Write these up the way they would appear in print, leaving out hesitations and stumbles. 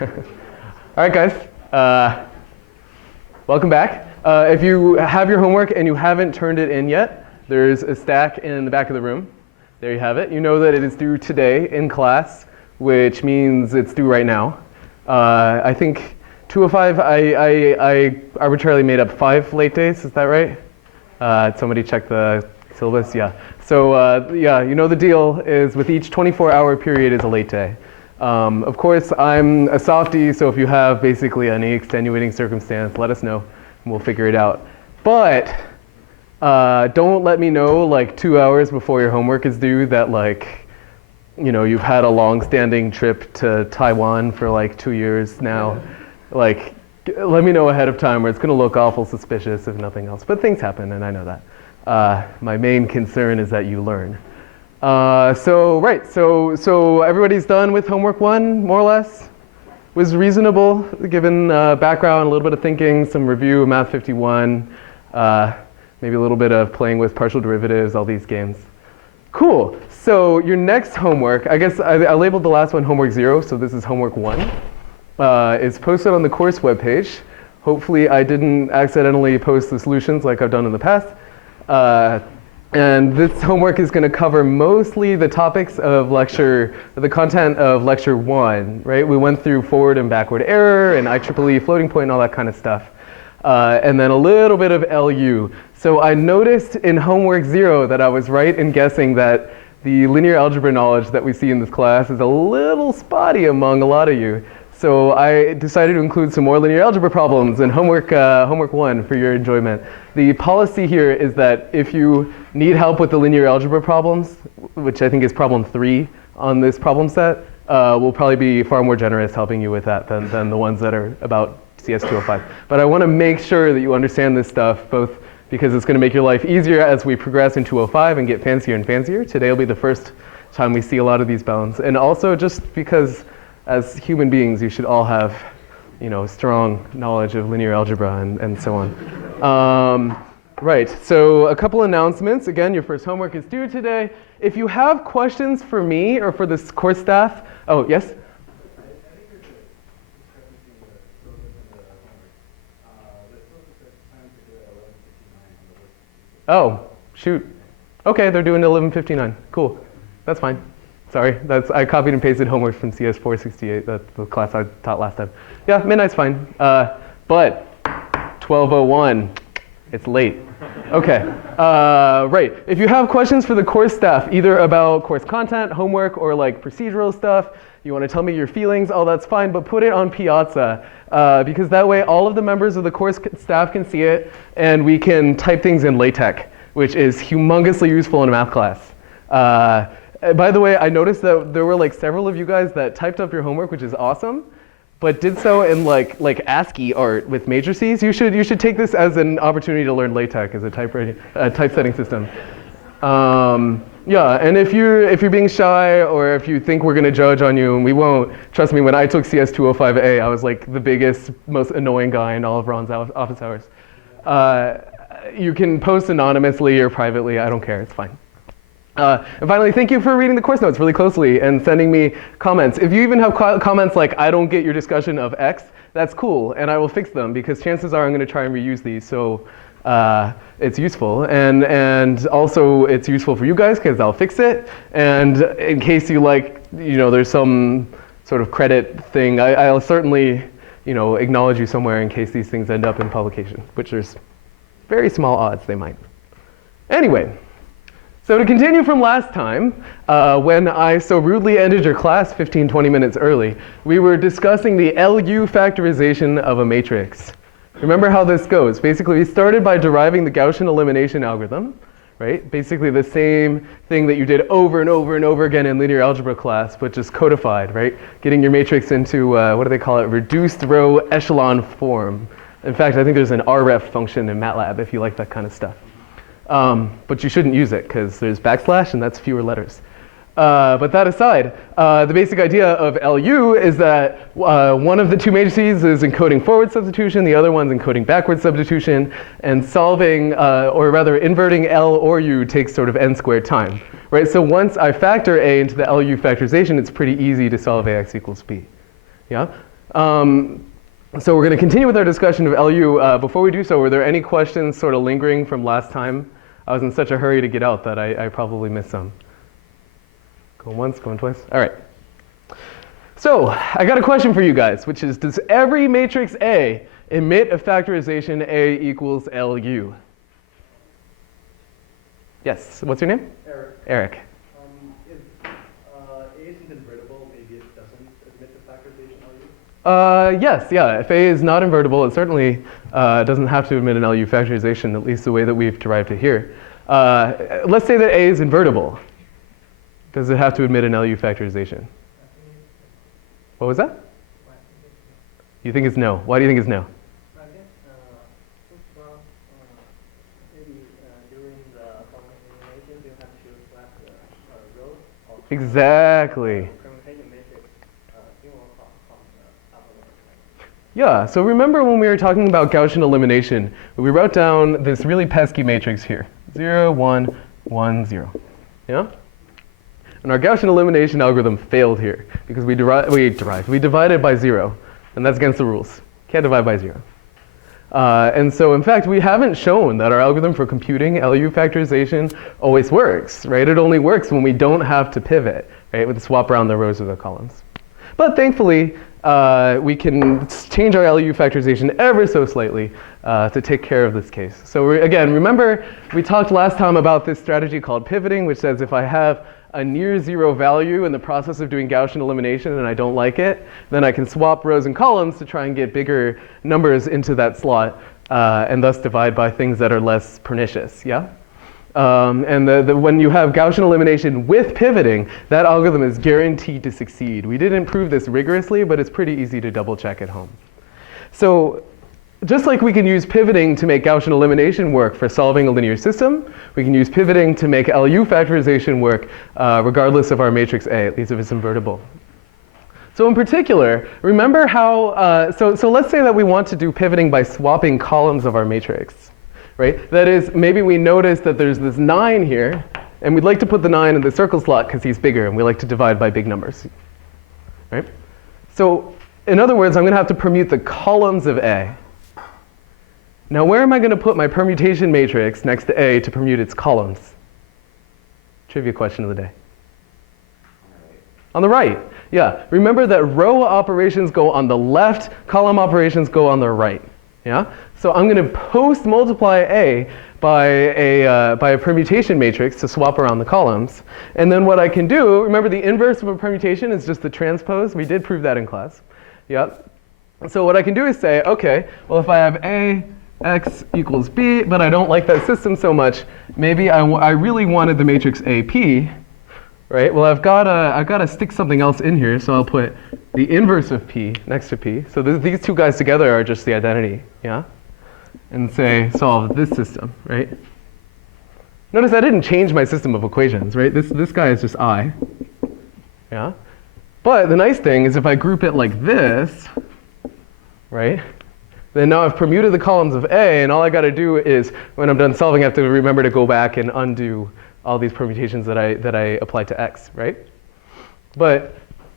All right, guys. Welcome back. If you have your homework and you haven't turned it in yet, there's a stack in the back of the room. There you have it. You know that it is due today in class, which means it's due right now. I think 205, I arbitrarily made up 5 late days. Is that right? Somebody check the syllabus? Yeah. So yeah, you know the deal is with each 24-hour period is a late day. Of course, I'm a softie, so if you have basically any extenuating circumstance, let us know, and we'll figure it out. But don't let me know like 2 hours before your homework is due that like, you know, you've had a long-standing trip to Taiwan for like 2 years now. Like, let me know ahead of time, or it's going to look awful suspicious if nothing else. But things happen, and I know that. My main concern is that you learn. So everybody's done with homework 1, more or less? Was reasonable, given background, a little bit of thinking, some review of Math 51, maybe a little bit of playing with partial derivatives, all these games. Cool. So your next homework, I guess I labeled the last one homework 0, so this is homework 1. It's posted on the course webpage. Hopefully I didn't accidentally post the solutions like I've done in the past. And this homework is going to cover mostly the topics of the content of lecture 1, right? We went through forward and backward error and IEEE floating point and all that kind of stuff. And then a little bit of LU. So I noticed in homework 0 that I was right in guessing that the linear algebra knowledge that we see in this class is a little spotty among a lot of you. So I decided to include some more linear algebra problems in homework 1 for your enjoyment. The policy here is that if you need help with the linear algebra problems, which I think is problem 3 on this problem set, we'll probably be far more generous helping you with that than the ones that are about CS 205. But I want to make sure that you understand this stuff, both because it's going to make your life easier as we progress in 205 and get fancier and fancier. Today will be the first time we see a lot of these bounds. And also just because as human beings, you should all have, you know, strong knowledge of linear algebra and so on. Right, so a couple announcements. Again, your first homework is due today. If you have questions for me or for this course staff, oh, yes? Oh, shoot. Okay, they're doing 11:59. Cool, that's fine. Sorry, I copied and pasted homework from CS 468, that's the class I taught last time. Yeah, midnight's fine. But 12:01, it's late. Okay, right. If you have questions for the course staff, either about course content, homework, or like procedural stuff, you want to tell me your feelings, all that's fine, but put it on Piazza, because that way all of the members of the course staff can see it, and we can type things in LaTeX, which is humongously useful in a math class. By the way, I noticed that there were like several of you guys that typed up your homework, which is awesome, but did so in like ASCII art with matrices. You should take this as an opportunity to learn LaTeX as a typesetting system. Yeah, and if you're being shy or if you think we're going to judge on you, and we won't, trust me, when I took CS 205A, I was like the biggest, most annoying guy in all of Ron's office hours. You can post anonymously or privately, I don't care, it's fine. And finally, thank you for reading the course notes really closely and sending me comments. If you even have comments like, I don't get your discussion of X, that's cool, and I will fix them, because chances are I'm going to try and reuse these, so it's useful. And also, it's useful for you guys, because I'll fix it. And in case you like, you know, there's some sort of credit thing, I'll certainly, you know, acknowledge you somewhere in case these things end up in publication, which there's very small odds they might. Anyway. So to continue from last time, when I so rudely ended your class 15-20 minutes early, we were discussing the LU factorization of a matrix. Remember how this goes. Basically, we started by deriving the Gaussian elimination algorithm, right? Basically the same thing that you did over and over and over again in linear algebra class, but just codified, right? Getting your matrix into, what do they call it, reduced row echelon form. In fact, I think there's an RREF function in MATLAB if you like that kind of stuff. But you shouldn't use it because there's backslash and that's fewer letters. But that aside, the basic idea of LU is that one of the two matrices is encoding forward substitution, the other one's encoding backward substitution, and solving, or rather inverting L or U takes sort of n squared time, right? So once I factor A into the LU factorization, it's pretty easy to solve AX equals B, yeah? So we're going to continue with our discussion of LU. Before we do so, were there any questions sort of lingering from last time? I was in such a hurry to get out that I probably missed some. Going once, going twice. All right. So I got a question for you guys, which is, does every matrix A emit a factorization A equals LU? Yes. What's your name? Eric. Eric. If A isn't invertible, maybe it doesn't admit the factorization LU? Yes, yeah. If A is not invertible, it certainly doesn't have to admit an LU factorization, at least the way that we've derived it here. Let's say that A is invertible. Does it have to admit an LU factorization? What was that? You think it's no. Why do you think it's no? Exactly. Yeah, so remember when we were talking about Gaussian elimination, we wrote down this really pesky matrix here. 0, 1, 1, 0. Yeah? And our Gaussian elimination algorithm failed here because we divided by 0, and that's against the rules. Can't divide by 0. And so, in fact, we haven't shown that our algorithm for computing LU factorization always works, right? It only works when we don't have to pivot, right? We swap around the rows or the columns. But thankfully, we can change our LU factorization ever so slightly to take care of this case. So again, remember we talked last time about this strategy called pivoting, which says if I have a near zero value in the process of doing Gaussian elimination and I don't like it, then I can swap rows and columns to try and get bigger numbers into that slot and thus divide by things that are less pernicious, yeah? And when you have Gaussian elimination with pivoting, that algorithm is guaranteed to succeed. We didn't prove this rigorously, but it's pretty easy to double check at home. So just like we can use pivoting to make Gaussian elimination work for solving a linear system, we can use pivoting to make LU factorization work regardless of our matrix A, at least if it's invertible. So in particular, remember how, so let's say that we want to do pivoting by swapping columns of our matrix, right? That is, maybe we notice that there's this 9 here, and we'd like to put the 9 in the circle slot because he's bigger, and we like to divide by big numbers, right? So in other words, I'm going to have to permute the columns of A. Now, where am I going to put my permutation matrix next to A to permute its columns? Trivia question of the day. On the right. Yeah. Remember that row operations go on the left, column operations go on the right. Yeah? So I'm going to post-multiply A by a permutation matrix to swap around the columns. And then what I can do, remember the inverse of a permutation is just the transpose. We did prove that in class. Yep. So what I can do is say, OK, well, if I have A, X equals B, but I don't like that system so much, maybe I really wanted the matrix AP, right? Well, I've got to stick something else in here, so I'll put the inverse of P next to P. So these two guys together are just the identity, yeah? And say, solve this system, right? Notice I didn't change my system of equations, right? This guy is just I, yeah? But the nice thing is if I group it like this, right? Then now I've permuted the columns of A, and all I got to do is, when I'm done solving, I have to remember to go back and undo all these permutations that I applied to X, right? But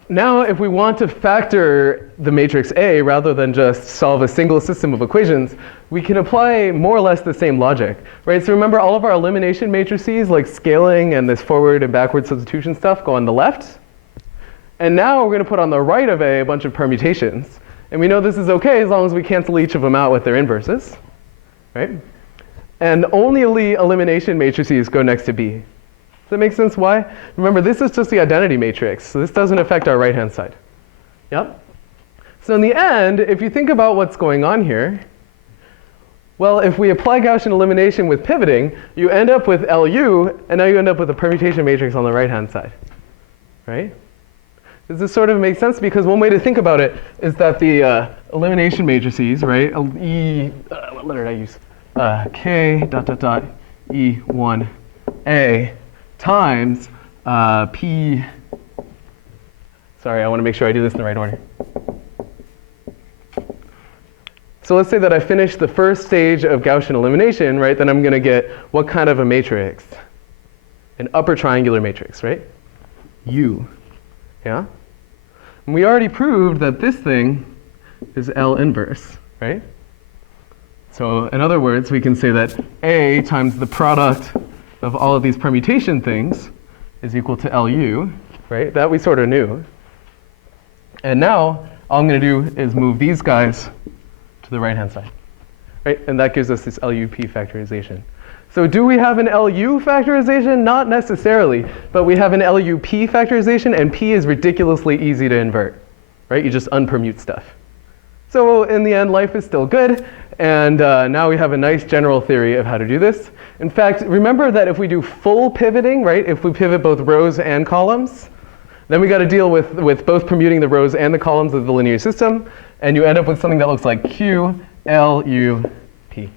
now if we want to factor the matrix A rather than just solve a single system of equations, we can apply more or less the same logic, right? So remember all of our elimination matrices, like scaling and this forward and backward substitution stuff, go on the left. And now we're going to put on the right of A bunch of permutations. And we know this is OK as long as we cancel each of them out with their inverses, right? And only elimination matrices go next to B. Does that make sense? Why? Remember, this is just the identity matrix, so this doesn't affect our right-hand side. Yep. So in the end, if you think about what's going on here, well, if we apply Gaussian elimination with pivoting, you end up with LU, and now you end up with a permutation matrix on the right-hand side, right? Does this sort of make sense? Because one way to think about it is that the elimination matrices, right? What letter did I use? K dot dot dot E1A times P. Sorry, I want to make sure I do this in the right order. So let's say that I finish the first stage of Gaussian elimination, right? Then I'm going to get what kind of a matrix? An upper triangular matrix, right? U. Yeah? And we already proved that this thing is L inverse, right? So in other words, we can say that A times the product of all of these permutation things is equal to LU, right? That we sort of knew. And now all I'm going to do is move these guys to the right-hand side, right? And that gives us this LUP factorization. So do we have an LU factorization? Not necessarily, but we have an LUP factorization, and P is ridiculously easy to invert, right? You just unpermute stuff. So in the end, life is still good, and now we have a nice general theory of how to do this. In fact, remember that if we do full pivoting, right, if we pivot both rows and columns, then we got to deal with both permuting the rows and the columns of the linear system, and you end up with something that looks like Q, L, U, P.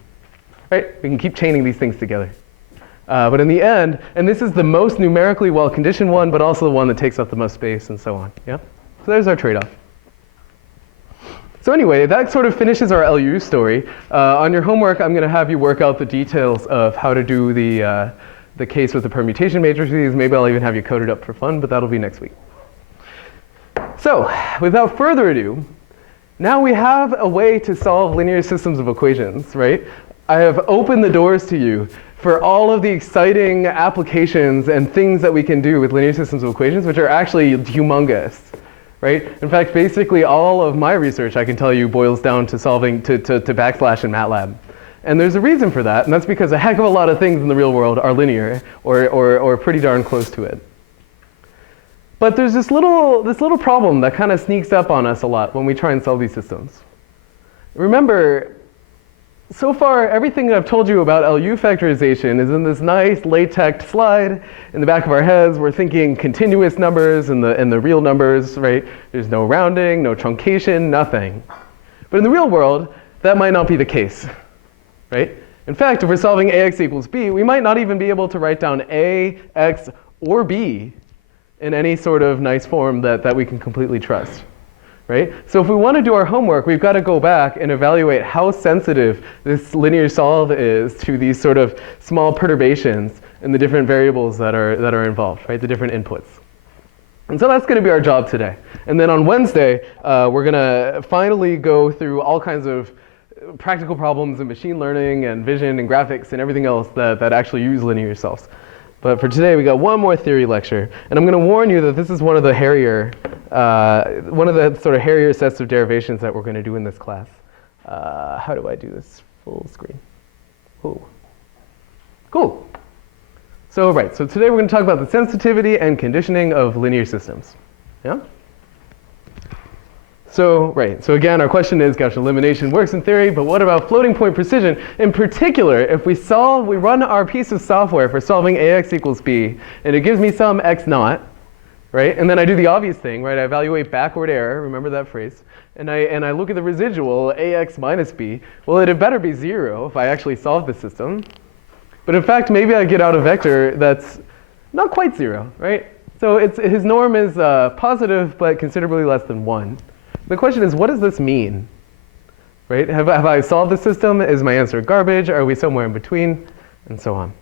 Right? We can keep chaining these things together. But in the end, and this is the most numerically well-conditioned one, but also the one that takes up the most space and so on. Yeah? So there's our trade-off. So anyway, that sort of finishes our LU story. On your homework, I'm going to have you work out the details of how to do the case with the permutation matrices. Maybe I'll even have you code it up for fun, but that'll be next week. So without further ado, now we have a way to solve linear systems of equations, right? I have opened the doors to you for all of the exciting applications and things that we can do with linear systems of equations, which are actually humongous. Right? In fact, basically all of my research, I can tell you, boils down to solving to backslash in MATLAB. And there's a reason for that, and that's because a heck of a lot of things in the real world are linear or pretty darn close to it. But there's this little problem that kind of sneaks up on us a lot when we try and solve these systems. Remember, so far, everything that I've told you about LU factorization is in this nice LaTeX slide. In the back of our heads, we're thinking continuous numbers and the real numbers, right? There's no rounding, no truncation, nothing. But in the real world, that might not be the case, right? In fact, if we're solving AX equals B, we might not even be able to write down A, X, or B in any sort of nice form that we can completely trust. Right? So if we want to do our homework, we've got to go back and evaluate how sensitive this linear solve is to these sort of small perturbations in the different variables that are involved, right? The different inputs. And so that's going to be our job today. And then on Wednesday, we're going to finally go through all kinds of practical problems in machine learning and vision and graphics and everything else that actually use linear solves. But for today, we got one more theory lecture. And I'm going to warn you that this is one of the hairier sort of hairier sets of derivations that we're going to do in this class. How do I do this full screen? Ooh. Cool. So today we're going to talk about the sensitivity and conditioning of linear systems. Yeah? So again, our question is, Gaussian elimination works in theory, but what about floating point precision? In particular, if we run our piece of software for solving AX equals B, and it gives me some X naught, right? And then I do the obvious thing, right? I evaluate backward error, remember that phrase, and I look at the residual, AX minus B. Well, it had better be 0 if I actually solve the system. But in fact, maybe I get out a vector that's not quite 0, right? So his norm is positive, but considerably less than 1. The question is, what does this mean? Right? Have I solved the system? Is my answer garbage? Are we somewhere in between? And so on.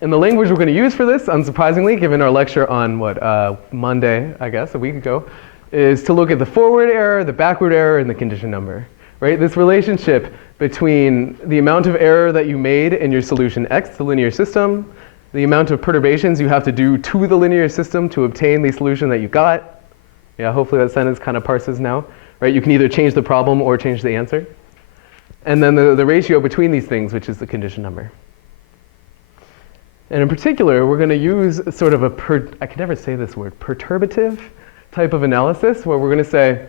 And the language we're going to use for this, unsurprisingly, given our lecture on Monday, I guess, a week ago, is to look at the forward error, the backward error, and the condition number. Right? This relationship between the amount of error that you made in your solution X, the linear system, the amount of perturbations you have to do to the linear system to obtain the solution that you got. Yeah, hopefully that sentence kind of parses now. Right? You can either change the problem or change the answer. And then the ratio between these things, which is the condition number. And in particular, we're going to use sort of I can never say this word, perturbative type of analysis, where we're going to say,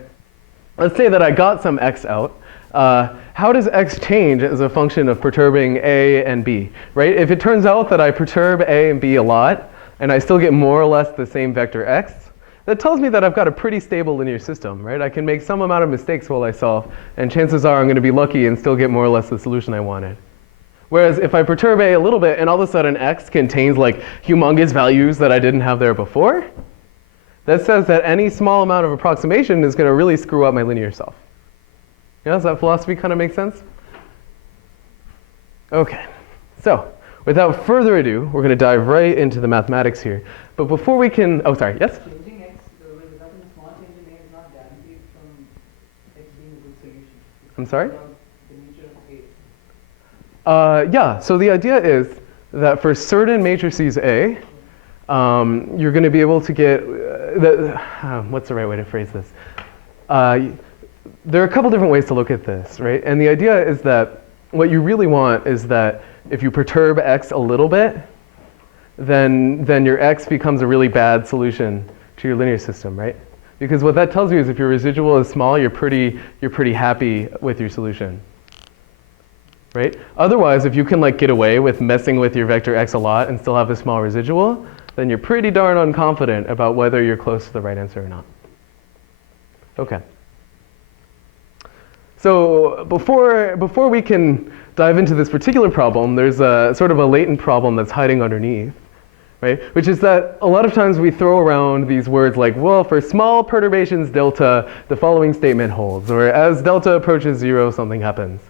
let's say that I got some X out. How does X change as a function of perturbing A and B, right? If it turns out that I perturb A and B a lot, and I still get more or less the same vector X, that tells me that I've got a pretty stable linear system, right? I can make some amount of mistakes while I solve, and chances are I'm going to be lucky and still get more or less the solution I wanted. Whereas if I perturb A a little bit, and all of a sudden X contains like humongous values that I didn't have there before, that says that any small amount of approximation is going to really screw up my linear solve. Yeah, does that philosophy kind of make sense? Okay, so without further ado, we're going to dive right into the mathematics here. But before we can, oh sorry, yes? Changing X, the small change in A is not guaranteed from I'm sorry? Yeah, so the idea is that for certain matrices A, you're going to be able to get, what's the right way to phrase this? There are a couple different ways to look at this, right? And the idea is that what you really want is that if you perturb x a little bit, then your x becomes a really bad solution to your linear system, right? Because what that tells you is if your residual is small, you're pretty happy with your solution, right? Otherwise, if you can like get away with messing with your vector x a lot and still have a small residual, then you're pretty darn unconfident about whether you're close to the right answer or not. Okay. So before we can dive into this particular problem, there's a sort of a latent problem that's hiding underneath, right? Which is that a lot of times we throw around these words like, well, for small perturbations delta, the following statement holds, or as delta approaches 0, something happens.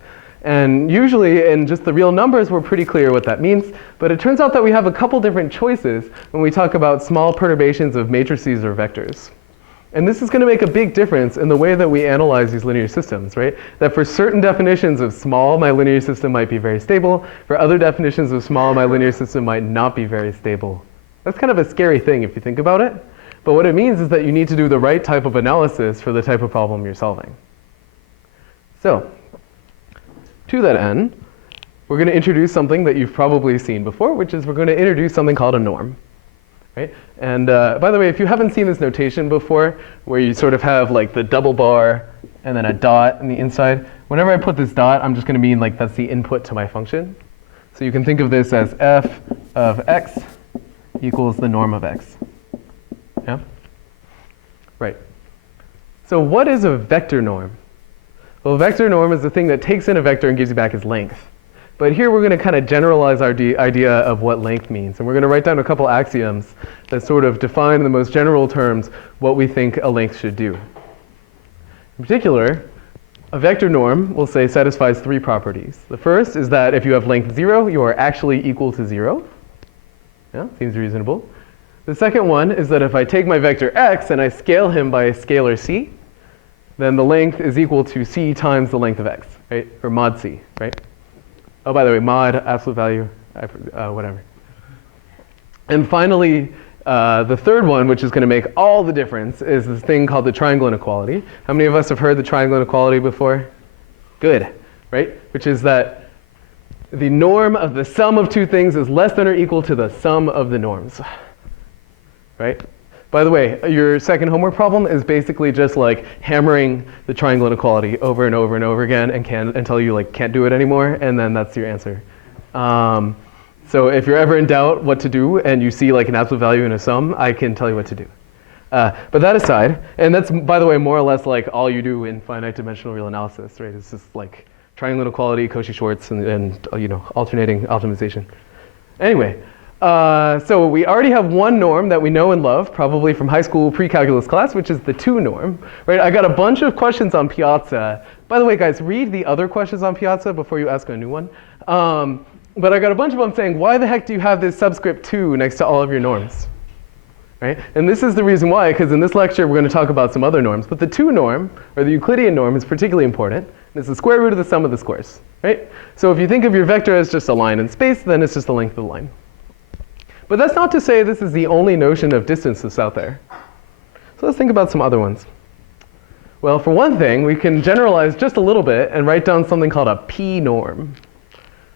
And usually in just the real numbers, we're pretty clear what that means, but it turns out that we have a couple different choices when we talk about small perturbations of matrices or vectors. And this is going to make a big difference in the way that we analyze these linear systems, right? That for certain definitions of small, my linear system might be very stable. For other definitions of small, my linear system might not be very stable. That's kind of a scary thing if you think about it. But what it means is that you need to do the right type of analysis for the type of problem you're solving. So, to that end, we're going to introduce something that you've probably seen before, which is we're going to introduce something called a norm. Right? And by the way, if you haven't seen this notation before, where you sort of have like the double bar and then a dot on the inside, whenever I put this dot, I'm just going to mean like that's the input to my function. So you can think of this as f of x equals the norm of x. Yeah? Right. So what is a vector norm? Well, a vector norm is the thing that takes in a vector and gives you back its length. But here we're going to kind of generalize our idea of what length means. And we're going to write down a couple axioms that sort of define in the most general terms what we think a length should do. In particular, a vector norm, we'll say, satisfies 3 properties. The first is that if you have length 0, you are actually equal to 0. Yeah, seems reasonable. The second one is that if I take my vector x and I scale him by a scalar c, then the length is equal to c times the length of x, right? Or mod c, right? Oh, by the way, mod, absolute value, whatever. And finally, the third one, which is going to make all the difference, is this thing called the triangle inequality. How many of us have heard the triangle inequality before? Good, right? Which is that the norm of the sum of two things is less than or equal to the sum of the norms, right? By the way, your second homework problem is basically just like hammering the triangle inequality over and over and over again until you like can't do it anymore, and then that's your answer. So if you're ever in doubt what to do and you see like an absolute value in a sum, I can tell you what to do. But that aside, and that's, by the way, more or less like all you do in finite dimensional real analysis, right? It's just like triangle inequality, Cauchy-Schwarz, and you know, alternating optimization. Anyway. So we already have one norm that we know and love, probably from high school pre-calculus class, which is the 2 norm. Right? I got a bunch of questions on Piazza. By the way, guys, read the other questions on Piazza before you ask a new one. But I got a bunch of them saying, why the heck do you have this subscript 2 next to all of your norms? Right? And this is the reason why, because in this lecture we're going to talk about some other norms. But the 2 norm, or the Euclidean norm, is particularly important. It's the square root of the sum of the squares. Right? So if you think of your vector as just a line in space, then it's just the length of the line. But that's not to say this is the only notion of distance that's out there. So let's think about some other ones. Well, for one thing, we can generalize just a little bit and write down something called a p norm.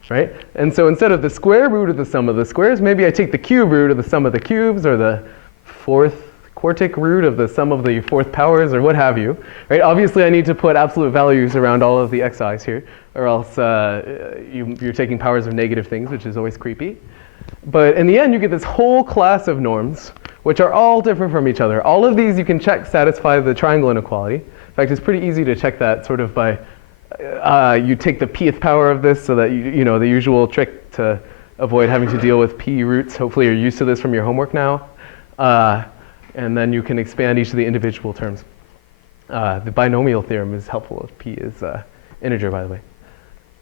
Right? And so instead of the square root of the sum of the squares, maybe I take the cube root of the sum of the cubes, or the 4th quartic root of the sum of the 4th powers, or what have you. Right? Obviously, I need to put absolute values around all of the xi's here, or else you're taking powers of negative things, which is always creepy. But in the end, you get this whole class of norms, which are all different from each other. All of these you can check satisfy the triangle inequality. In fact, it's pretty easy to check that sort of by, you take the pth power of this, so that you know the usual trick to avoid having to deal with p roots. Hopefully you're used to this from your homework now. And then you can expand each of the individual terms. The binomial theorem is helpful if p is integer, by the way.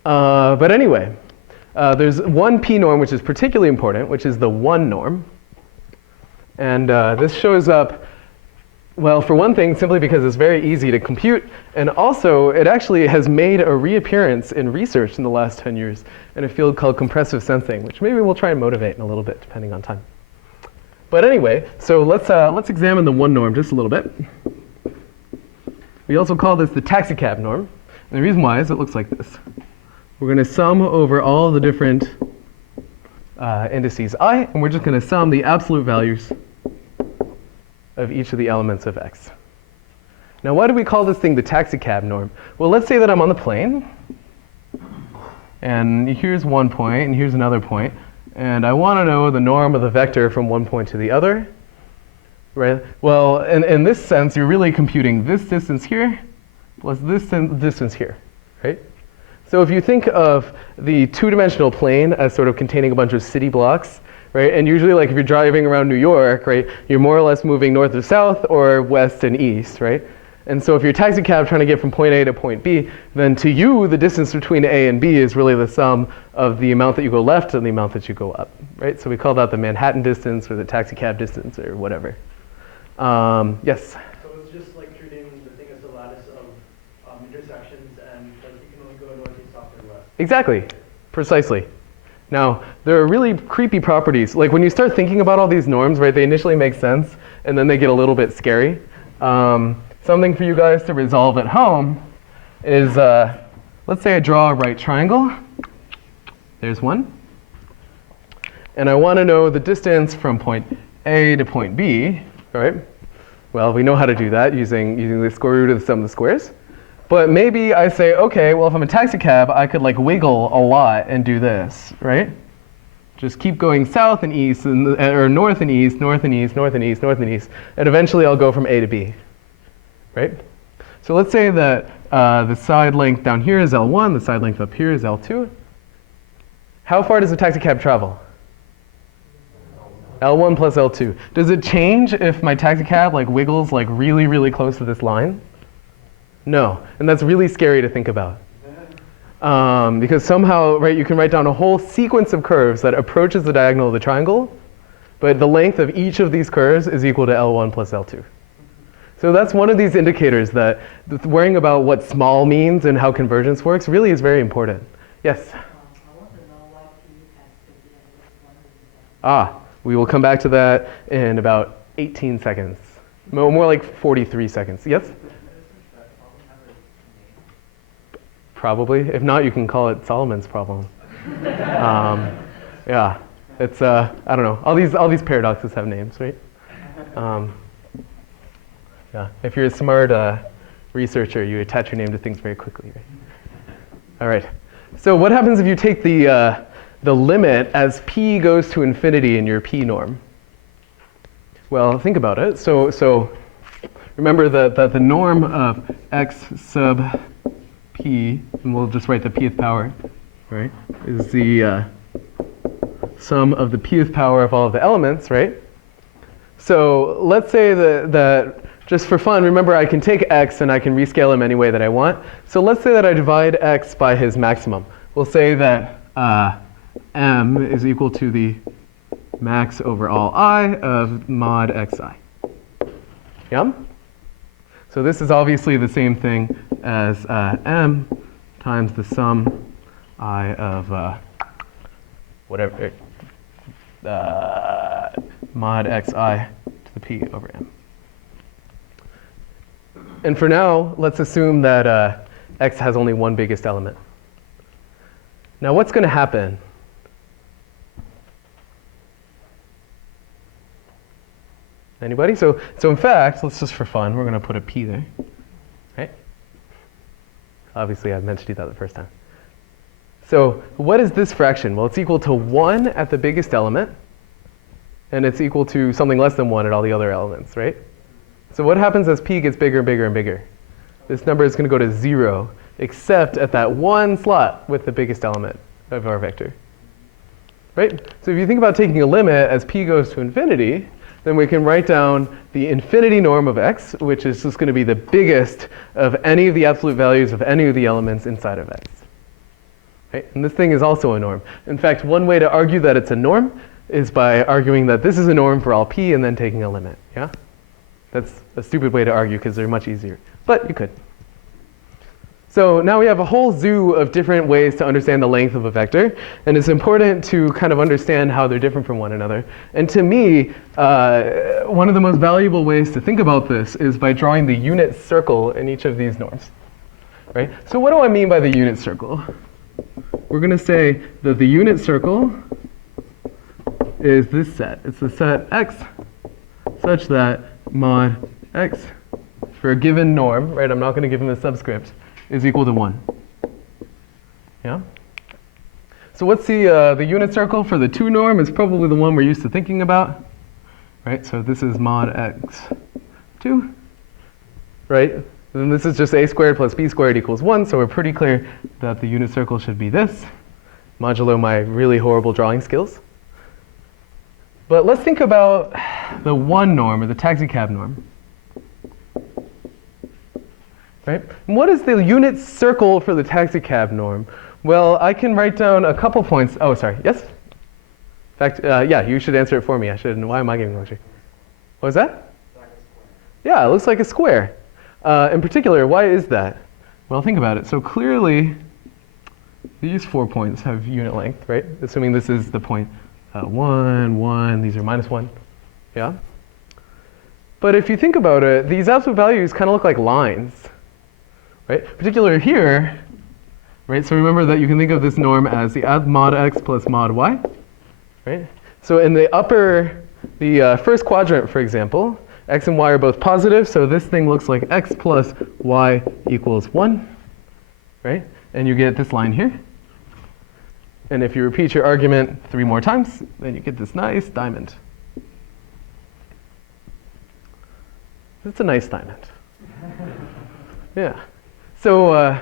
But anyway. There's one p norm which is particularly important, which is the 1 norm. And this shows up Well, for one thing, simply because it's very easy to compute, and also it actually has made a reappearance in research in the last 10 years in a field called compressive sensing, which maybe we'll try and motivate in a little bit, depending on time. But anyway, so let's examine the one norm just a little bit. We also call this the taxicab norm, and the reason why is it looks like this. We're going to sum over all the different indices I, and we're just going to sum the absolute values of each of the elements of x. Now, why do we call this thing the taxicab norm? Well, let's say that I'm on the plane, and here's one point, and here's another point, and I want to know the norm of the vector from one point to the other, right? Well, in this sense, you're really computing this distance here plus this distance here, right? So if you think of the two-dimensional plane as sort of containing a bunch of city blocks, right? And usually, like if you're driving around New York, right, you're more or less moving north or south or west and east, right? And so if you're a taxi cab trying to get from point A to point B, then to you, the distance between A and B is really the sum of the amount that you go left and the amount that you go up, right? So we call that the Manhattan distance or the taxi cab distance or whatever. Yes? So it's just like treating the thing as a lattice of intersections, and like you can only go north, east, south, or west. Exactly. Precisely. Now, there are really creepy properties. Like when you start thinking about all these norms, right, they initially make sense, and then they get a little bit scary. Something for you guys to resolve at home is, let's say I draw a right triangle. There's one. And I want to know the distance from point A to point B, right? Well, we know how to do that using the square root of the sum of the squares. But maybe I say, okay, well, if I'm a taxi cab, I could like wiggle a lot and do this, right? Just keep going south and east, or north and east, north and east, north and east, north and east, and eventually I'll go from A to B, right? So let's say that the side length down here is L1, the side length up here is L2. How far does a taxi cab travel? L1 plus L2. Does it change if my taxi cab like wiggles like really, really close to this line? No, and that's really scary to think about. Because somehow, right, you can write down a whole sequence of curves that approaches the diagonal of the triangle, but the length of each of these curves is equal to L1 plus L2. So that's one of these indicators that worrying about what small means and how convergence works really is very important. Yes? I want to know why P has to be at least 100%. We will come back to that in about 18 seconds. More like 43 seconds. Yes? Probably. If not, you can call it Solomon's problem. Yeah, it's I don't know. All these paradoxes have names, right? Yeah. If you're a smart researcher, you attach your name to things very quickly, right? All right. So what happens if you take the limit as p goes to infinity in your p norm? Well, think about it. So remember that the norm of x sub p, and we'll just write the pth power, right, is the sum of the pth power of all of the elements, right? So let's say that just for fun, remember I can take x and I can rescale him any way that I want. So let's say that I divide x by his maximum. We'll say that m is equal to the max over all I of mod xi. Yeah? So this is obviously the same thing as m times the sum I of whatever mod xi to the p over m. And for now, let's assume that x has only one biggest element. Now what's going to happen? Anybody? So in fact, let's just for fun, we're going to put a p there, right? Obviously, I meant to do that the first time. So what is this fraction? Well, it's equal to 1 at the biggest element, and it's equal to something less than 1 at all the other elements, right? So what happens as p gets bigger and bigger and bigger? This number is going to go to 0, except at that one slot with the biggest element of our vector, right? So if you think about taking a limit as p goes to infinity, then we can write down the infinity norm of x, which is just going to be the biggest of any of the absolute values of any of the elements inside of x. Right? And this thing is also a norm. In fact, one way to argue that it's a norm is by arguing that this is a norm for all p and then taking a limit. Yeah? That's a stupid way to argue because they're much easier, but you could. So now we have a whole zoo of different ways to understand the length of a vector, and it's important to kind of understand how they're different from one another. And to me, one of the most valuable ways to think about this is by drawing the unit circle in each of these norms. Right? So what do I mean by the unit circle? We're going to say that the unit circle is this set. It's the set X such that mod X for a given norm, right? I'm not going to give them a subscript, is equal to 1. Yeah? So what's the unit circle for the 2 norm? Is probably the one we're used to thinking about, right? So this is mod x2, right? And then this is just a squared plus b squared equals 1, so we're pretty clear that the unit circle should be this, modulo my really horrible drawing skills. But let's think about the 1 norm, or the taxicab norm. Right? And what is the unit circle for the taxicab norm? Well, I can write down a couple points. Oh, sorry. Yes? In fact, yeah, you should answer it for me. I shouldn't. Why am I giving the lecture? What was that? Yeah, it looks like a square. In particular, why is that? Well, think about it. So clearly, these 4 points have unit length, right? Assuming this is the point 1, 1, these are -1. Yeah? But if you think about it, these absolute values kind of look like lines. Right? Particularly here, right? So remember that you can think of this norm as the mod x plus mod y, right? So in the first quadrant, for example, x and y are both positive, so this thing looks like x plus y equals 1, right? And you get this line here. And if you repeat your argument 3 more times, then you get this nice diamond. It's a nice diamond. Yeah. So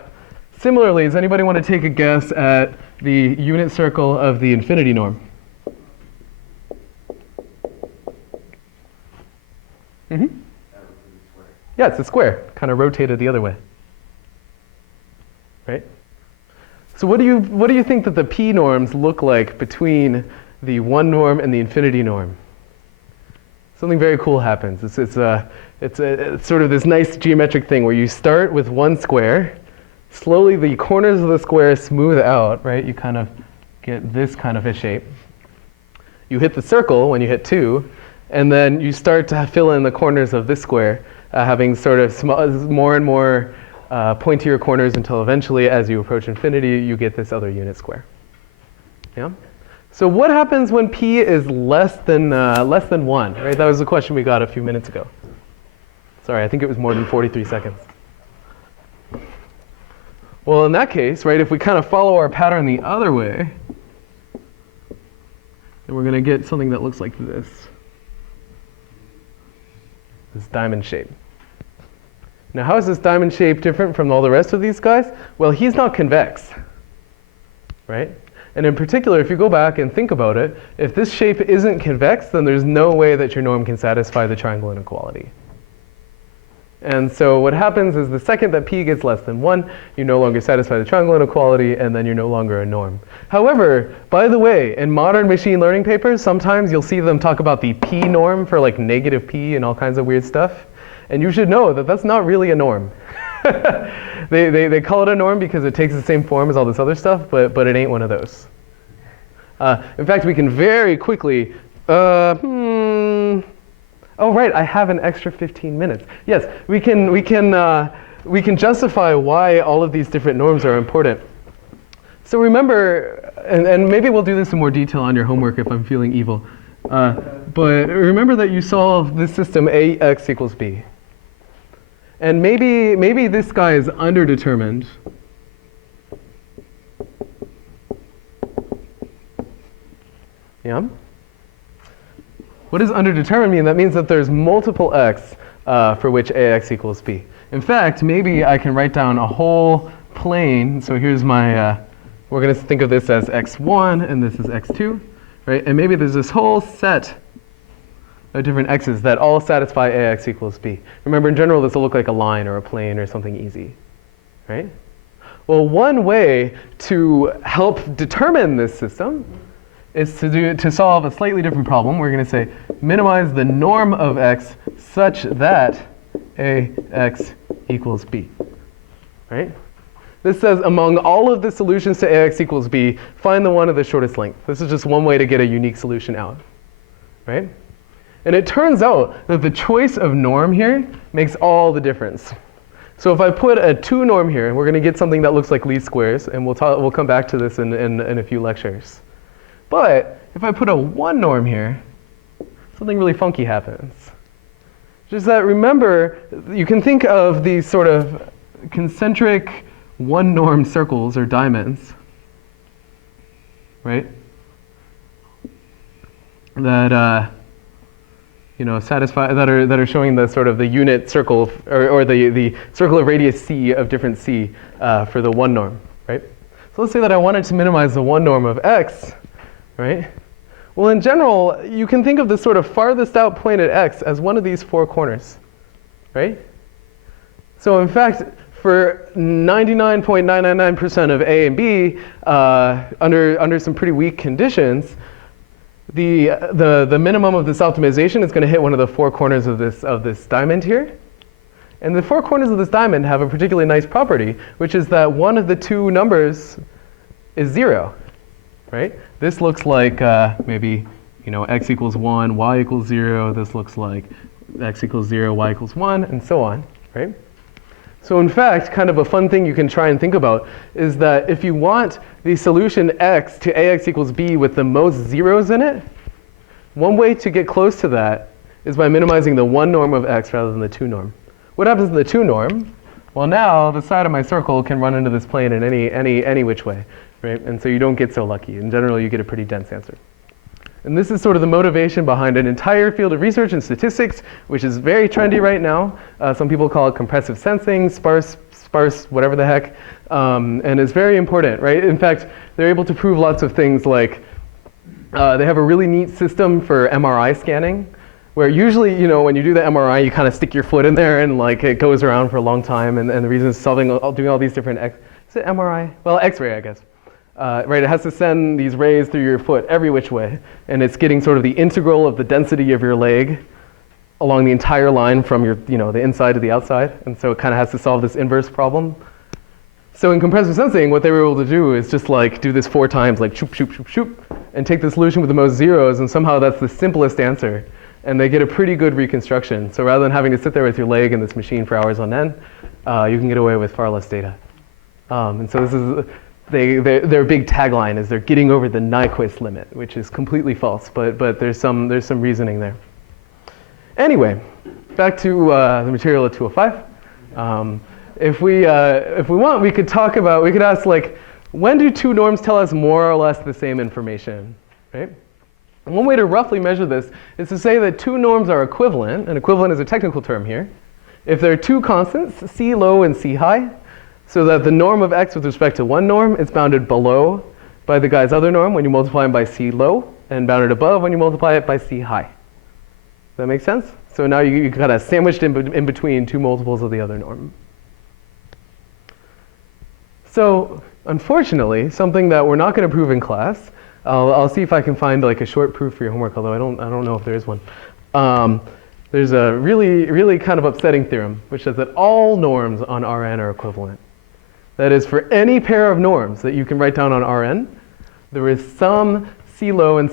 similarly, does anybody want to take a guess at the unit circle of the infinity norm? Mm-hmm. Yeah, it's a square, kind of rotated the other way. Right? So what do you think that the p norms look like between the 1 norm and the infinity norm? Something very cool happens. It's sort of this nice geometric thing where you start with 1 square, slowly the corners of the square smooth out, right? You kind of get this kind of a shape. You hit the circle when you hit 2, and then you start to fill in the corners of this square, having sort of more and more pointier corners until eventually, as you approach infinity, you get this other unit square. Yeah? So what happens when p is less than 1? Right? That was the question we got a few minutes ago. Sorry, I think it was more than 43 seconds. Well, in that case, right, if we kind of follow our pattern the other way, then we're going to get something that looks like this. This diamond shape. Now, how is this diamond shape different from all the rest of these guys? Well, he's not convex, right? And in particular, if you go back and think about it, if this shape isn't convex, then there's no way that your norm can satisfy the triangle inequality. And so what happens is the second that p gets less than 1, you no longer satisfy the triangle inequality, and then you're no longer a norm. However, by the way, in modern machine learning papers, sometimes you'll see them talk about the p norm for like negative p and all kinds of weird stuff. And you should know that that's not really a norm. They call it a norm because it takes the same form as all this other stuff, but it ain't one of those. In fact, we can very quickly, oh right, I have an extra 15 minutes. Yes, we can justify why all of these different norms are important. So remember, and maybe we'll do this in more detail on your homework if I'm feeling evil. But remember that you solve this system ax equals b. And maybe this guy is underdetermined. Yeah? What does underdetermined mean? That means that there's multiple x for which ax equals b. In fact, maybe I can write down a whole plane. So here's my, we're going to think of this as x1 and this is x2, right? And maybe there's this whole set of different x's that all satisfy ax equals b. Remember, in general, this will look like a line or a plane or something easy, right? Well, one way to help determine this system is to solve a slightly different problem. We're going to say minimize the norm of x such that ax equals b, right? This says among all of the solutions to ax equals b, find the one of the shortest length. This is just one way to get a unique solution out, right? And it turns out that the choice of norm here makes all the difference. So if I put a 2 norm here, we're going to get something that looks like least squares, and we'll come back to this in a few lectures. But if I put a 1 norm here, something really funky happens. Just that, remember, you can think of these sort of concentric 1 norm circles or diamonds, right? That satisfy that are showing the sort of the unit circle or the circle of radius c of different c for the 1 norm, right? So let's say that I wanted to minimize the 1 norm of x, right? Well, in general, you can think of the sort of farthest out point at x as one of these 4 corners, right? So in fact, for 99.999% of A and B, under some pretty weak conditions, the minimum of this optimization is going to hit one of the 4 corners of this diamond here. And the 4 corners of this diamond have a particularly nice property, which is that one of the 2 numbers is 0, right? This looks like maybe x equals 1, y equals 0. This looks like x equals 0, y equals 1, and so on, right? So in fact, kind of a fun thing you can try and think about is that if you want the solution x to ax equals b with the most zeros in it, one way to get close to that is by minimizing the 1 norm of x rather than the 2 norm. What happens in the 2 norm? Well, now the side of my circle can run into this plane in any which way, right? And so you don't get so lucky. In general, you get a pretty dense answer. And this is sort of the motivation behind an entire field of research in statistics, which is very trendy right now. Some people call it compressive sensing, sparse, whatever the heck. And it's very important, right? In fact, they're able to prove lots of things like they have a really neat system for MRI scanning, where usually, when you do the MRI, you kind of stick your foot in there and like it goes around for a long time. And the reason it's doing all these different, is it MRI? Well, X-ray, I guess. Right, it has to send these rays through your foot every which way, and it's getting sort of the integral of the density of your leg along the entire line from your, the inside to the outside, and so it kind of has to solve this inverse problem. So in compressive sensing, what they were able to do is just like do this 4 times, like shoop, shoop, shoop, shoop, and take the solution with the most zeros, and somehow that's the simplest answer, and they get a pretty good reconstruction. So rather than having to sit there with your leg in this machine for hours on end, you can get away with far less data. And so this is. Their big tagline is they're getting over the Nyquist limit, which is completely false, but there's some reasoning there. Anyway, back to the material at 205. If we want, we could ask like, when do 2 norms tell us more or less the same information, right? And one way to roughly measure this is to say that 2 norms are equivalent, and equivalent is a technical term here, if there are 2 constants, c low and c high, so that the norm of x with respect to 1 norm is bounded below by the guy's other norm when you multiply him by c low, and bounded above when you multiply it by c high. Does that make sense? So now you kind of sandwiched in between 2 multiples of the other norm. So unfortunately, something that we're not going to prove in class, I'll see if I can find like a short proof for your homework, although I don't know if there is one. There's a really kind of upsetting theorem, which says that all norms on Rn are equivalent. That is, for any pair of norms that you can write down on Rn, there is some c low and